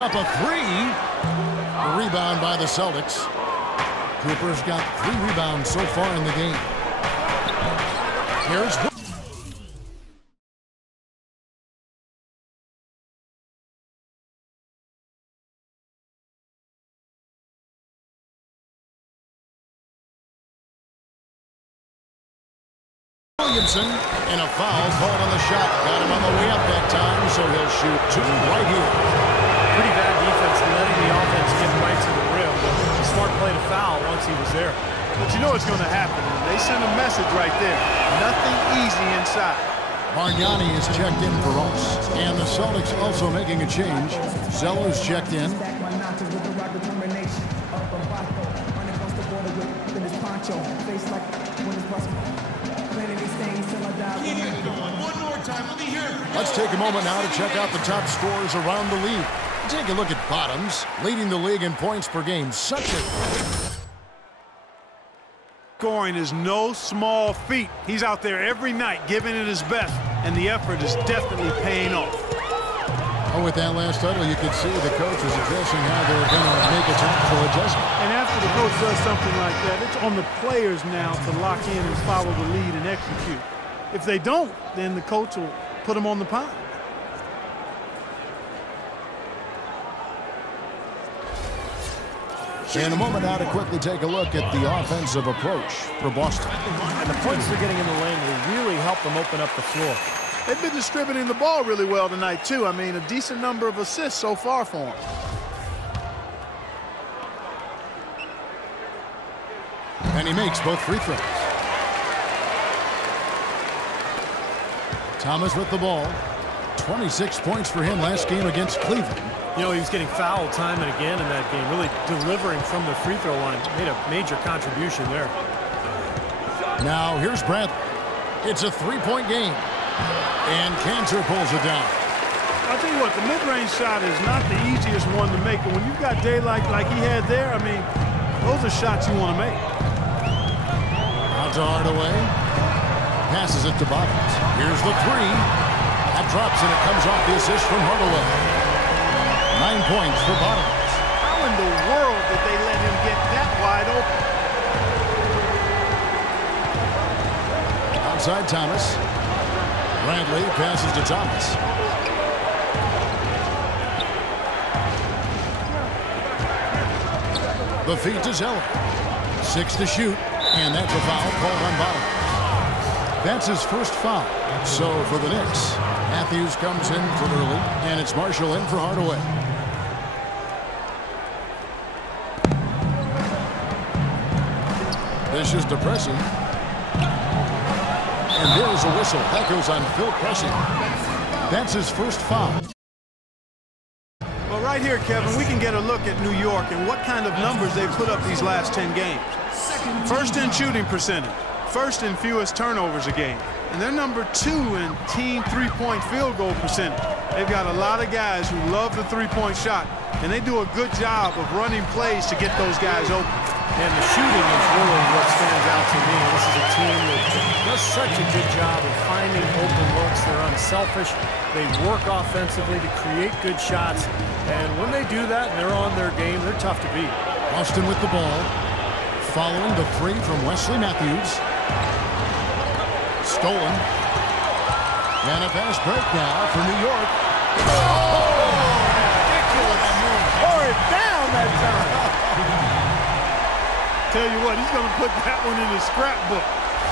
Up a three. A rebound by the Celtics. Cooper's got 3 rebounds so far in the game. Here's Williamson, and a foul called on the shot. Got him on the way up that time, so he'll shoot 2 right here. Pretty bad defense letting the offense get right to the rim, but a smart play to foul once he was there. But you know what's going to happen. They send a message right there. Nothing easy inside. Bargnani is checked in for Ross. And the Celtics also making a change. Zeller's checked in. Let's take a moment now to check out the top scorers around the league. Take a look at Bottoms, leading the league in points per game. Scoring is no small feat. He's out there every night giving it his best, and the effort is definitely paying off. Oh, with that last huddle, you could see the coach was addressing how they were going to make a tactical adjustment. And after the coach does something like that, it's on the players now to lock in and follow the lead and execute. If they don't, then the coach will put them on the pile. In a moment now to quickly take a look at the offensive approach for Boston. And the points they're getting in the lane will really help them open up the floor. They've been distributing the ball really well tonight, too. I mean, a decent number of assists so far for them. And he makes both free throws. Thomas with the ball. 26 points for him last game against Cleveland. You know, he was getting fouled time and again in that game, really delivering from the free throw line. Made a major contribution there. Now here's Bradley. It's a 3-point game. And Cantor pulls it down. I'll tell you what, the mid-range shot is not the easiest one to make, but when you've got daylight like he had there, I mean, those are shots you want to make. Out to Hardaway. Passes it to Bottoms. Here's the 3. That drops and it comes off the assist from Hardaway. 9 points for Bottoms. How in the world did they let him get that wide open? Outside Thomas. Bradley passes to Thomas. The feed to Zeller. 6 to shoot, and that's a foul called on Bottoms. That's his first foul. So for the Knicks, Matthews comes in for early, and it's Marshall in for Hardaway. Vicious to Pressing. And there's a whistle. That goes on Phil Pressing. That's his first foul. Well, right here, Kevin, we can get a look at New York and what kind of numbers they've put up these last 10 games. First in shooting percentage. First in fewest turnovers a game. And they're number 2 in team three-point field goal percentage. They've got a lot of guys who love the three-point shot, and they do a good job of running plays to get those guys open. And the shooting is really what stands out to me. This is a team that does such a good job of finding open looks. They're unselfish. They work offensively to create good shots. And when they do that and they're on their game, they're tough to beat. Austin with the ball. Following the 3 from Wesley Matthews. Stolen. And a fast break now for New York. Ridiculous. Pour it down that time. Tell you what, he's going to put that one in his scrapbook.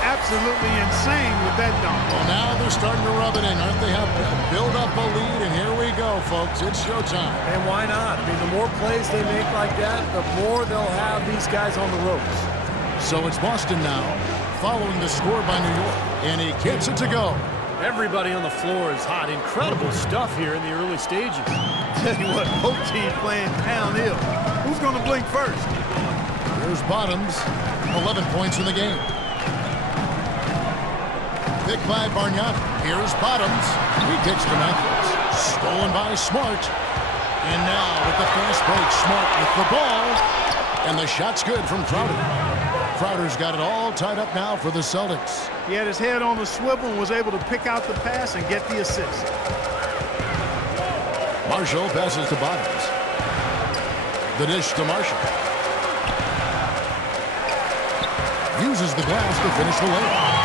Absolutely insane with that dunk. Well, now they're starting to rub it in, aren't they? Have to build up a lead, and here we go, folks. It's showtime. And why not? I mean, the more plays they make like that, the more they'll have these guys on the ropes. So it's Boston now, following the score by New York, and he gets it to go. Everybody on the floor is hot. Incredible stuff here in the early stages. Tell you what, both teams playing downhill. Who's going to blink first? Here's Bottoms, 11 points in the game. Picked by Bargnani. Here's Bottoms. He kicks to Matthews. Stolen by Smart. And now with the fast break, Smart with the ball. And the shot's good from Crowder. Crowder's got it all tied up now for the Celtics. He had his head on the swivel and was able to pick out the pass and get the assist. Marshall passes to Bottoms. The dish to Marshall. Uses the glass to finish the layup.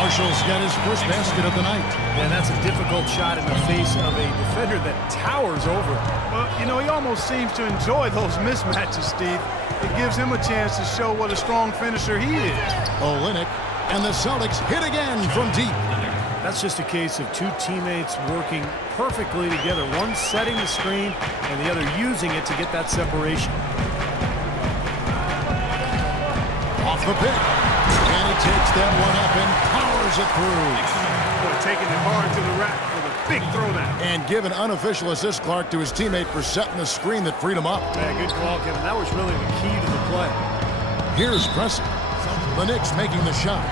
Marshall's got his first basket of the night. And that's a difficult shot in the face of a defender that towers over him. Well, you know, he almost seems to enjoy those mismatches, Steve. It gives him a chance to show what a strong finisher he is. Olynyk and the Celtics hit again from deep. That's just a case of two teammates working perfectly together. One setting the screen and the other using it to get that separation. Off the pick. And he takes that one up and powers it through. Taking it hard to the rack for the big throwdown. And give an unofficial assist, Clark, to his teammate for setting the screen that freed him up. Yeah, good call, Kevin. That was really the key to the play. Here's Pressey. The Knicks making the shot.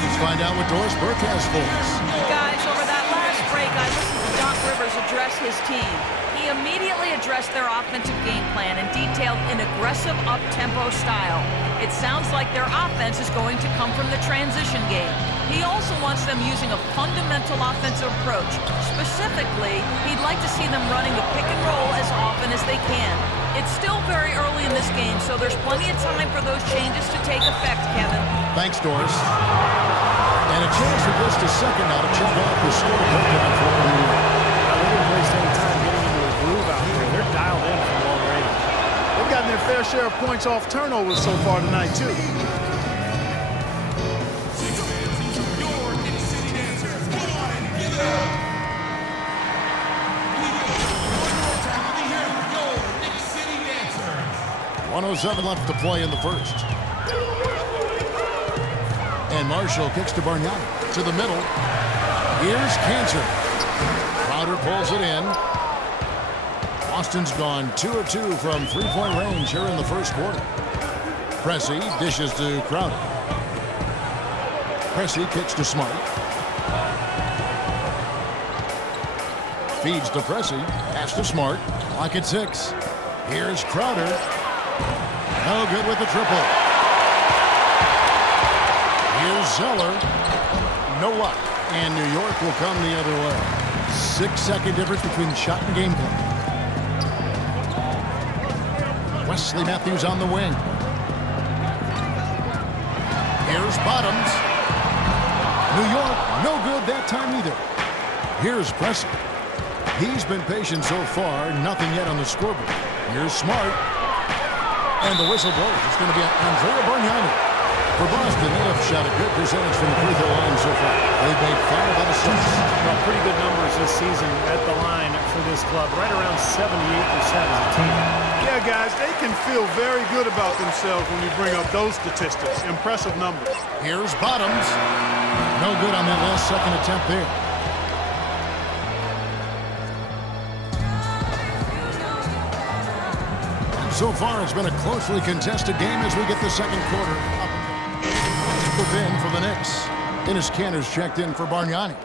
Let's find out what Doris Burke has for us. Guys, over that last break, I listened to Doc Rivers address his team. He immediately addressed their offensive game plan and detailed an aggressive up-tempo style. It sounds like their offense is going to come from the transition game. He also wants them using a fundamental offensive approach. Specifically, he'd like to see them running the pick and roll as often as they can. It's still very early in this game, so there's plenty of time for those changes to take effect, Kevin. Thanks, Doris. And a chance for just a second now to check off the score breakdown for New York. They didn't waste any time getting into a groove out there. They're dialed in from long range. They've gotten their fair share of points off turnovers so far tonight, too. .107 left to play in the first. And Marshall kicks to Bargnani. To the middle. Here's Cantor. Crowder pulls it in. Boston's gone 2 of 2 from three-point range here in the first quarter. Pressey dishes to Crowder. Pressey kicks to Smart. Feeds to Pressey. Pass to Smart. Clock at 6. Here's Crowder. No good with the triple. Here's Zeller. No luck. And New York will come the other way. 6-second difference between shot and game clock. Wesley Matthews on the wing. Here's Bottoms. New York, no good that time either. Here's Pressey. He's been patient so far, nothing yet on the scoreboard. Here's Smart. And the whistle blows. It's going to be Andrea Bargnani. For Boston, they have shot a good percentage from the free throw line so far. They've made 5 out of 6. Well, pretty good numbers this season at the line for this club. Right around 78% as a team. Yeah, guys, they can feel very good about themselves when you bring up those statistics. Impressive numbers. Here's Bottoms. No good on that last second attempt there. So far, it's been a closely contested game as we get the second quarter up. In for the Knicks. Enes Kanter's checked in for Bargnani.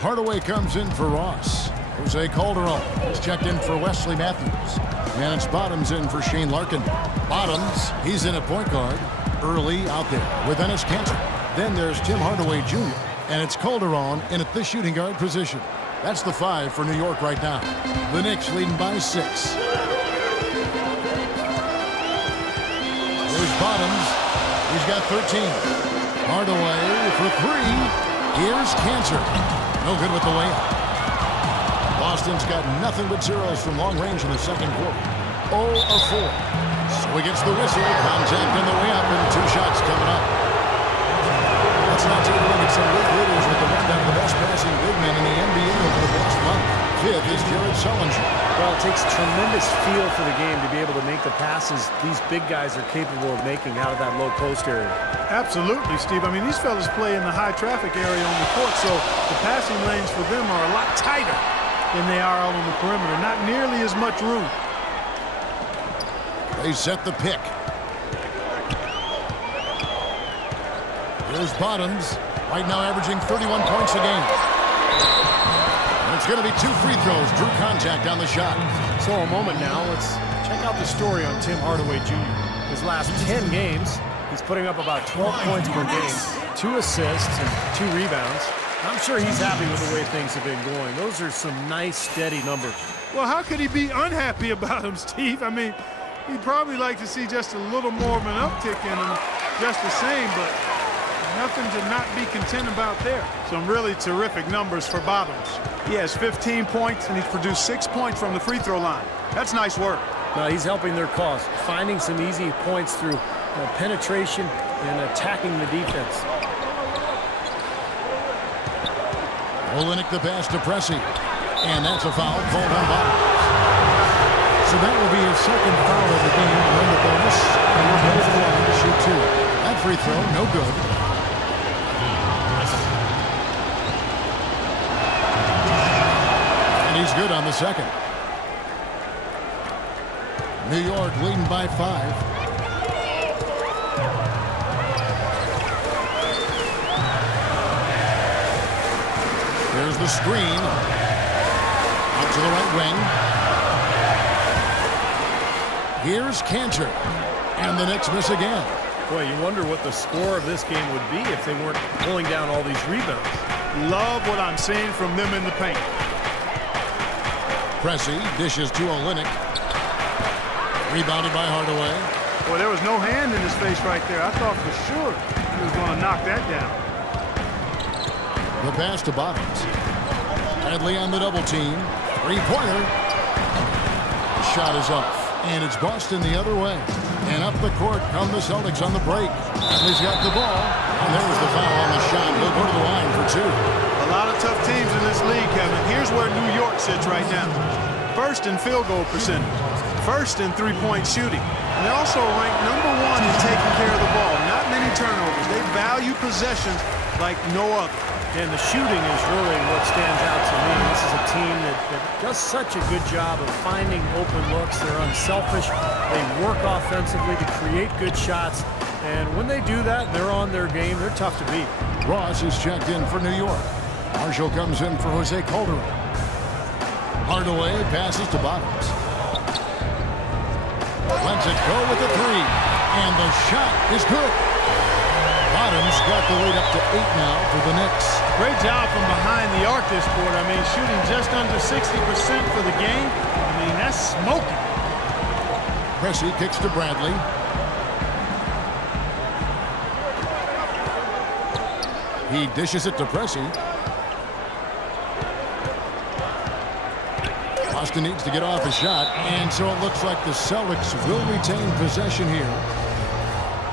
Hardaway comes in for Ross. Jose Calderon is checked in for Wesley Matthews. And it's Bottoms in for Shane Larkin. Bottoms, he's in at point guard. Early out there with Enes Kanter. Then there's Tim Hardaway Jr. And it's Calderon in at the shooting guard position. That's the 5 for New York right now. The Knicks leading by 6. There's Bottoms. He's got 13. Hardaway for 3. Here's Cantor. No good with the layup. Boston's got nothing but zeros from long range in the second quarter. 0 of 4. So he gets the whistle. Contact on the way up and 2 shots coming up. Let's now take a look at some league leaders with the rundown of the best passing big men in the NBA over the past month. 5th is Jared Sullinger. Well, it takes tremendous feel for the game to be able to make the passes these big guys are capable of making out of that low post area. Absolutely, Steve. I mean, these fellas play in the high traffic area on the court, so the passing lanes for them are a lot tighter than they are out on the perimeter. Not nearly as much room. They set the pick. Here's Bottoms, right now averaging 31 points a game. And it's going to be 2 free throws. Drew contact on the shot. So a moment now, let's check out the story on Tim Hardaway Jr. His last 10 games, he's putting up about 12 points per game, 2 assists and 2 rebounds. I'm sure he's happy with the way things have been going. Those are some nice, steady numbers. Well, how could he be unhappy about them, Steve? I mean, he'd probably like to see just a little more of an uptick in them, just the same, but nothing to not be content about there. Some really terrific numbers for Bottoms. He has 15 points, and he's produced 6 points from the free throw line. That's nice work. No, he's helping their cause, finding some easy points through penetration and attacking the defense. Olenek the pass to Pressey. And that's a foul called on Bottoms. So that will be his second foul of the game. Earn the bonus. And we're both line to shoot two. That free throw, no good. And he's good on the second. New York leading by 5. There's the screen. Out to the right wing. Here's Cantor. And the Knicks miss again. Boy, you wonder what the score of this game would be if they weren't pulling down all these rebounds. Love what I'm seeing from them in the paint. Pressey dishes to Olenek. Rebounded by Hardaway. Boy, there was no hand in his face right there. I thought for sure he was going to knock that down. The pass to Bottoms. Bradley on the double team. Three-pointer. Shot is off. And it's Boston the other way. And up the court come the Celtics on the break. Bradley's got the ball. And there was the foul on the shot. He'll go to the line for two. A lot of tough teams in this league, Kevin. Here's where New York sits right now. First in field goal percentage. First in three-point shooting. And they're also ranked #1 in taking care of the ball. Not many turnovers. They value possessions like no other. And the shooting is really what stands out to me. This is a team that does such a good job of finding open looks. They're unselfish. They work offensively to create good shots. And when they do that, they're on their game. They're tough to beat. Ross is checked in for New York. Marshall comes in for Jose Calderon. Hardaway passes to Bottoms. Lets it go with the three. And the shot is good. Bottoms got the lead up to 8 now for the Knicks. Great job from behind the arc this quarter. I mean, shooting just under 60% for the game. I mean, that's smoking. Pressey kicks to Bradley. He dishes it to Pressey. Boston needs to get off a shot, and so it looks like the Celtics will retain possession here.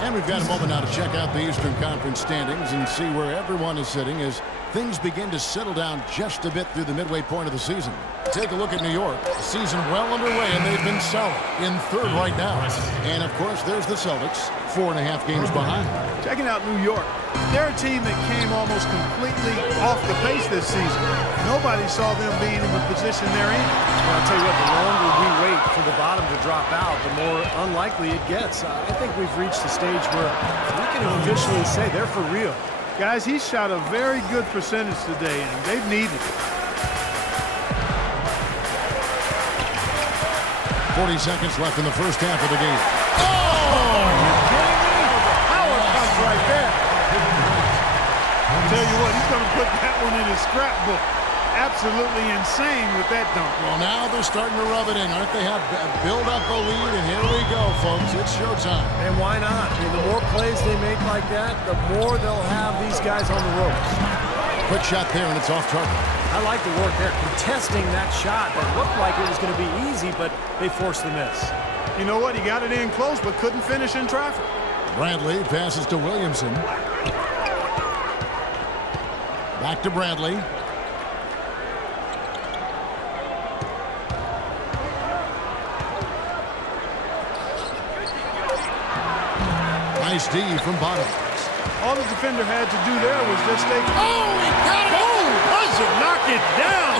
And we've got a moment now to check out the Eastern Conference standings and see where everyone is sitting as things begin to settle down just a bit through the midway point of the season. Take a look at New York. The season well underway, and they've been solid in third right now. And, of course, there's the Celtics, 4.5 games behind. Checking out New York. They're a team that came almost completely off the pace this season. Nobody saw them being in the position they're in. Well, I'll tell you what, the longer we wait for the bottom to drop out, the more unlikely it gets. I think we've reached a stage where we can officially say they're for real. Guys, he shot a very good percentage today, and they've needed it. 40 seconds left in the first half of the game. Oh! Are you kidding me? Power punch right there. I'll tell you what, he's going to put that one in his scrapbook. Absolutely insane with that dunk. Well, now they're starting to rub it in, aren't they? Have build up a lead, and here we go, folks. It's showtime. And why not? I mean, the more plays they make like that, the more they'll have these guys on the ropes. Quick shot there, and it's off target. I like the work there, contesting that shot that looked like it was going to be easy, but they forced the miss. You know what? He got it in close, but couldn't finish in traffic. Bradley passes to Williamson. Back to Bradley. Nice D from Bottoms. All the defender had to do there was just stay. Oh, he got it! Boom! Buzzer, knock it down!